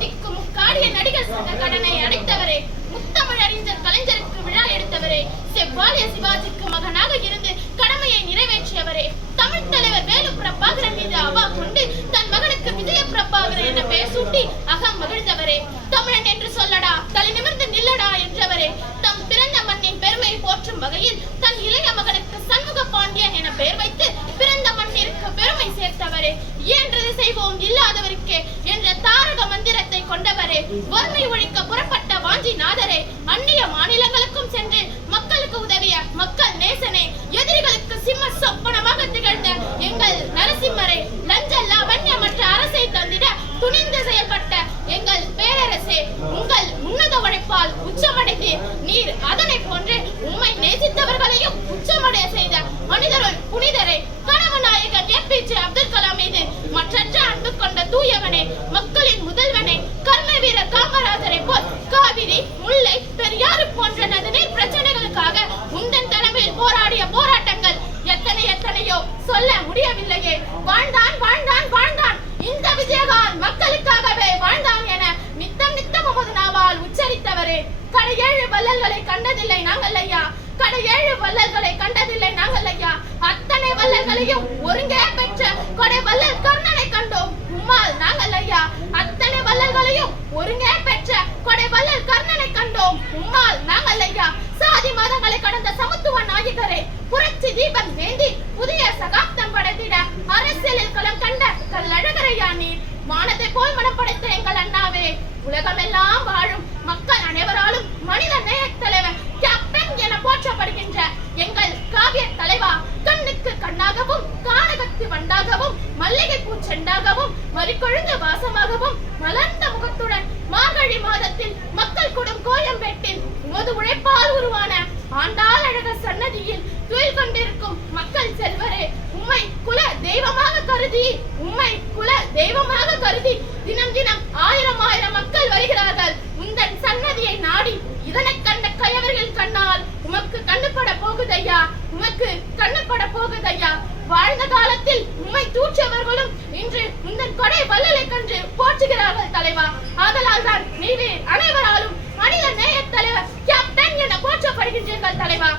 திக்கு முக்காடிய நடிகர் சங்க கடனை அடைத்தவரே, முத்தமிழ் அறிஞர் கலைஞருக்கு விழா எடுத்தவரே, செவ்வாலிய சிவாஜிக்கு மகனாக இருந்து கடமையை நிறைவேற்றியவரே, தமிழ் தலைவர் வேலு பிரபாகரன் மீது அவா கொண்டு தன் மகனுக்கு விஜய பிரபாகரன் என பெயர் சூட்டி அகம் மகிழ்ந்தவரே, தமிழன் என்று சொல்லடா தலை நிமிர்ந்து நில்லடா என்றவரே, தம் பிறந்த மண்ணின் பெருமையை போற்றும் வகையில் தன் இளைய மகனுக்கு சண்முக பாண்டியன் என பெயர் வைத்து பிறந்த மண்ணிற்கு பெருமை சேர்த்தவரே, இயன்றது செய்வோம் இல்லாதவருக்கே என்ற தாரக மந்திரத்தை கொண்டவரே, வறுமை ஒழிக்க புறப்பட்ட வாஞ்சிநாதரே, அந்நிய மாநிலங்களுக்கும் சென்று மக்களுக்கு உதவிய மக்கள் நேசனே, எதிரிகளுக்கு சிம்ம சொப்பனமாக திகழ்ந்த எங்கள் நரசிம்மரே, லஞ்ச லாவண்யமற்ற அரசை தந்திட துணிந்து செயல்பட்ட எங்கள் பேரரசே, உங்கள் உன்னத உழைப்பால் உச்சமடைந்தீர் நீர். அதனை போன்று உம்மை நேசித்தவர்களையும் உச்சமடைய செய்த மனிதருள் புனிதரே, கனவு நாயகன் APJ அப்துல் கலாம் மீது மற்றற்ற அன்பு கொண்ட தூயவனே, மக்களின் முதல்வனே, கர்ம வீரர் காமராஜரை போல் காவிரி, முல்லை, பெரியாறு போன்ற நதிநீர் பிரச்சனைகளுக்காக உந்தன் தலைமையில் போராடிய போராட்டங்கள் எத்தனையோ சொல்ல முடியவில்லையே. வாழ்ந்தான் வாழ்ந்தான் வாழ்ந்தான், இந்த விஜயகாந்த் மக்களுக்காகவே வாழ்ந்தான் என நித்தம் உமது நாவால் உச்சரித்தவரே, கடையேழு வள்ளல்களை கண்டதில்லை நாங்கள் ஐயா, கடையேழு வள்ளல்களை கண்டதில்லை நாங்கள் ஐயா, அத்தனை வள்ளல்களையும் ஒருங்கே பெற்ற கொடை வள்ளல் கர்ணனை கண்டோம் உம்மால் நாங்கள் ஐயா, அத்தனை வள்ளல்களையும் ஒருங்கே பெற்ற கொடை வள்ளல் கர்ணனை கண்டோம் உம்மால் நாங்கள் ஐயா, சாதி மதங்களை கடந்த சமத்துவ நாயகரே, புரட்சி தீபம் வேண்டி புதிய சகாப்தம் படைத்திட அரசியலில் களம் கண்ட கல்லழகரையா நீர், வானத்தை போல் மனம் படைத்த எங்கள் அண்ணாவே, உலகமெல்லாம் வாழும் மக்கள் அனைவராலும் மனித நேய தலைவர் கேப்டன் என போற்றப்படுகின்ற எங்கள் காவிய தலைவா, கண்ணுக்கு கண்ணாகவும் கானகத்து வண்டாகவும் மல்லிகை பூச்செண்டாகவும் மறிக்கொழுந்த வாசமாகவும் மலர்ந்த முகத்துடன் மார்கழி மாதத்தில் மக்கள் கொடும் கோயம்பேட்டில் உமது உழைப்பால் உருவான ஆண்டாள் அழக சன்னதியில் துயில் கொண்டிருக்கும் மக்கள் செல்வரே, உம்மை குல தெய்வமாக கருதி தினம் ஆயிரம் மக்கள் வருகிறார்கள் உந்தன் சன்னதியை நாடி. இதனை கண்ட கயவர்கள் கண்ணால் உமக்கு கண்ணுப்பட போகுதையா, உமக்கு கண்ணுப்பட போகுதையா. வாழ்ந்த காலத்தில் உம்மை தூற்றவர்களும் இன்று உந்தன் கொடை வள்ளலை கண்டு போற்றுகிறார்கள் தலைவா. ஆதலால் தான் நீவே அனைவராலும் மனித நேய தலைவர் கேப்டன் என போற்றப்படுகின்றீர்கள் தலைவா.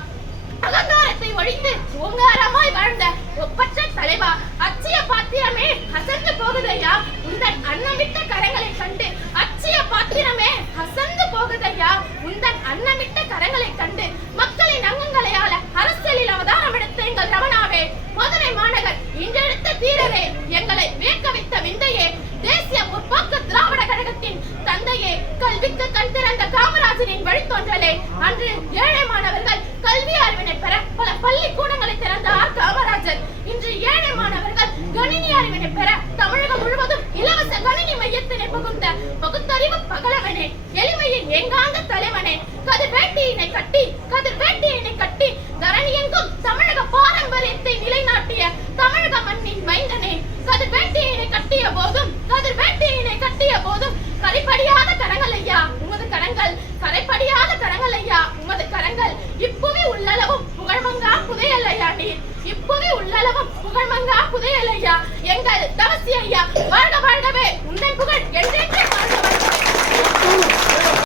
அகங்காரத்தை ஒழித்து ஓங்காரமாய் வாழ்ந்த ஒப்பற்ற தலைவா, அச்சிய பாத்திரமே அசந்து போகுதையா, உந்தன் அன்னமிட்ட கரங்களை கண்டு அச்சிய பாத்திரமே அசந்து போகுதையா, உந்தன் அன்னமிட்ட கரங்களை கண்டு மக்களின் அங்கங்களை ஆள அரசியலில் அவதாரம் எடுத்த எங்கள் ரமணாவே, மதுரை மாநகர் இன்றெடுத்த தீரரே, எங்களை வியக்க வைத்த விந்தையே, தேசிய முற்போக்கு திராவிட கழகத்தின் தந்தையே, கல்விக்கு கண் திறந்த காமராஜரின் வழித்தோன்றலே, அன்று ஏழை மாணவர்கள் கல்வி அறிவினை பெற பல பள்ளிக்கூடங்களை திறந்த காமராஜர், இன்று ஏழை மாணவர்கள் கணினி அறிவினை பெற தமிழகம் முழுவதும் இலவச கணினி மையத்தினை புகுந்த பகுத்தறிவு பகலவனே, எளிமையின் ஏங்காந்த தலைவனே, கதிர்வேட்டியினை கட்டி தரணி எங்கும் தமிழக பாரம்பரியத்தை நிலைநாட்டிய தமிழக மண்ணின் மைந்தனே, கதிர்வேட்டியினை கட்டிய போதும் கரைப்படியாத கரங்கள் ஐயா உமது கரங்கள், கரைப்படியாத கரங்கள் ஐயா உமது கரங்கள், இப்புவி உள்ளளவும் புகழ்மங்கா புதையல் ஐயா நீர், இப்புவி உள்ளளவும் புகழ்மங்கா புதையல் ஐயா எங்கள் தவசி ஐயா, வாழ்க வாழ்கவே உந்தன் புகழ் என்றென்றே வாழ்க வாழ்கவே.